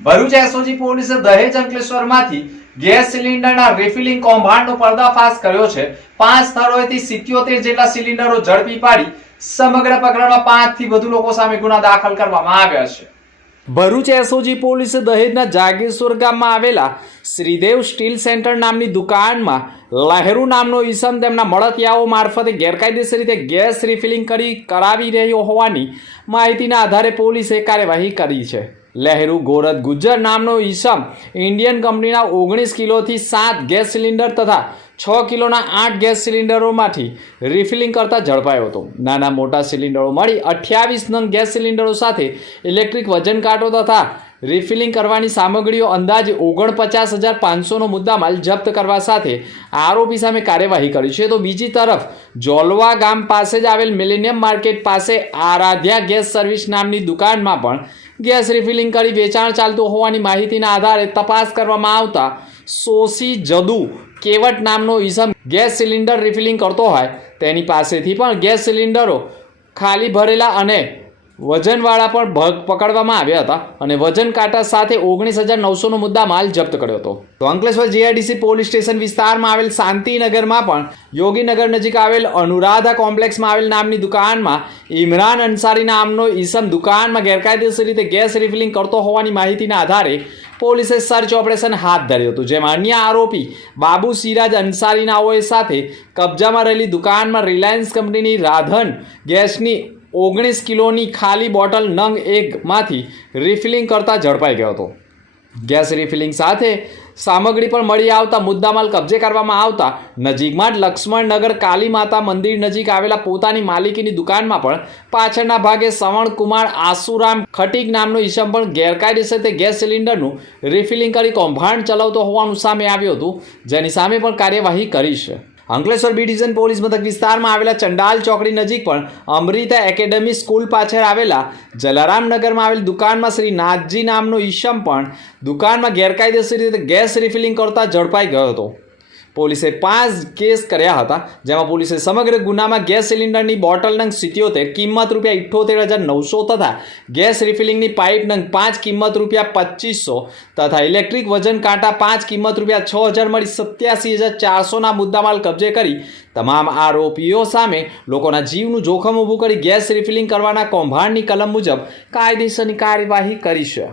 Bharuch SOG પોલીસે દહેજ અંકલેશ્વરમાંથી gas સિલિન્ડરના refilling કૌભાંડનો પર્દાફાશ કર્યો છે. પાંચ સ્થળોએથી સિત્યોતેર જેટલા સિલિન્ડરો ઝડપી પાડી સમગ્ર પ્રકરણમાં પાંચથી વધુ લોકો સામે ગુના દાખલ કરવામાં આવ્યા છે. ભરૂચ એસઓજી પોલીસે દહેજના જાગેશ્વર ગામમાં આવેલા શ્રીદેવ સ્ટીલ સેન્ટર નામની દુકાનમાં લહેરુ નામનો ઈસમ તેમના મળતિયાઓ મારફતે ગેરકાયદેસર રીતે ગેસ રિફિલિંગ કરી કરાવી રહ્યો હોવાની માહિતીના આધારે પોલીસે કાર્યવાહી કરી છે. લહેરુ ગોરદ ગુજ્જર નામનો ઈસમ ઇન્ડિયન કંપનીના ઓગણીસ કિલોથી સાત ગેસ સિલિન્ડર તથા છ કિલોના આઠ ગેસ સિલિન્ડરોમાંથી રિફિલિંગ કરતા ઝડપાયો હતો. નાના મોટા સિલિન્ડરો મળી અઠ્યાવીસ નંગ ગેસ સિલિન્ડરો સાથે ઇલેક્ટ્રિક વજન કાંટો તથા રિફિલિંગ કરવાની સામગ્રીઓ અંદાજે ઓગણપચાસ હજાર પાંચસોનો મુદ્દામાલ જપ્ત કરવા સાથે આરોપી સામે કાર્યવાહી કરી છે. તો બીજી તરફ, જોલવા ગામ પાસે જ આવેલ મિલેનિયમ માર્કેટ પાસે આરાધ્યા ગેસ સર્વિસ નામની દુકાનમાં પણ ગેસ રિફિલિંગ કરી વેચાણ ચાલતું હોવાની માહિતીના આધારે તપાસ કરવામાં આવતા સોસી જદુ કેવટ નામનો ઈસમ ગેસ સિલિન્ડર રિફિલિંગ કરતો હોય, તેની પાસેથી પણ ગેસ સિલિન્ડરો ખાલી ભરેલા અને વજનવાળા પણ ભગ પકડવામાં આવ્યા હતા અને વજન કાંટા સાથે ઓગણીસ હજાર નવસોનો મુદ્દા માલ જપ્ત કર્યો હતો. તો અંકલેશ્વર જીઆઈડીસી પોલીસ સ્ટેશન વિસ્તારમાં આવેલ શાંતિનગરમાં પણ યોગીનગર નજીક આવેલ અનુરાધા કોમ્પ્લેક્સમાં આવેલ નામની દુકાનમાં ઇમરાન અંસારી નામનો ઈસમ દુકાનમાં ગેરકાયદેસર રીતે ગેસ રિફિલિંગ કરતો હોવાની માહિતીના આધારે પોલીસે સર્ચ ઓપરેશન હાથ ધર્યું હતું, જેમાં અન્ય આરોપી બાબુ સિરાજ અંસારીનાઓએ સાથે કબજામાં રહેલી દુકાનમાં રિલાયન્સ કંપનીની રાધન ગેસની ઓગણીસ કિલોની ખાલી બોટલ નંગ એકમાંથી રિફિલિંગ કરતા ઝડપાઈ ગયો હતો. ગેસ રિફિલિંગ સાથે સામગ્રી પણ મળી આવતા મુદ્દામાલ કબજે કરવામાં આવતા નજીકમાં જ લક્ષ્મણનગર કાલી માતા મંદિર નજીક આવેલા પોતાની માલિકીની દુકાનમાં પણ પાછળના ભાગે સવણકુમાર કુમાર આસુરામ ખટીક નામનો ઈસમ પણ ગેરકાયદેસર તે ગેસ સિલિન્ડરનું રિફિલિંગ કરી કૌભાંડ ચલાવતો હોવાનું સામે આવ્યું હતું, જેની સામે પણ કાર્યવાહી કરી છે. અંકલેશ્વર બી ડિવિઝન પોલીસ મથક વિસ્તારમાં આવેલા ચંડાલ ચોકડી નજીક પણ અમૃતા એકેડમી સ્કૂલ પાછળ આવેલા જલારામનગરમાં આવેલી દુકાનમાં શ્રી નાથજી નામનો ઈશમ પણ દુકાનમાં ગેરકાયદેસર રીતે ગેસ રિફિલિંગ કરતા ઝડપાઈ ગયો હતો. પોલીસે પાંચ કેસ કર્યા હતા, જેમાં પોલીસે સમગ્ર ગુનામાં ગેસ સિલિન્ડરની બોટલ નંગ સિત્યોતેર, કિંમત રૂપિયા ઇઠ્ઠોતેર હજાર નવસો તથા ગેસ રિફિલિંગની પાઇપ નંગ પાંચ, કિંમત રૂપિયા પચીસો તથા ઇલેક્ટ્રિક વજન કાંટા પાંચ, કિંમત રૂપિયા છ હજાર મળી સત્યાસી હજાર ચારસોના મુદ્દામાલ કબજે કરી તમામ આરોપીઓ સામે લોકોના જીવનું જોખમ ઊભું કરી ગેસ રિફિલિંગ કરવાના કૌભાંડની કલમ મુજબ કાયદેસરની કાર્યવાહી કરી છે.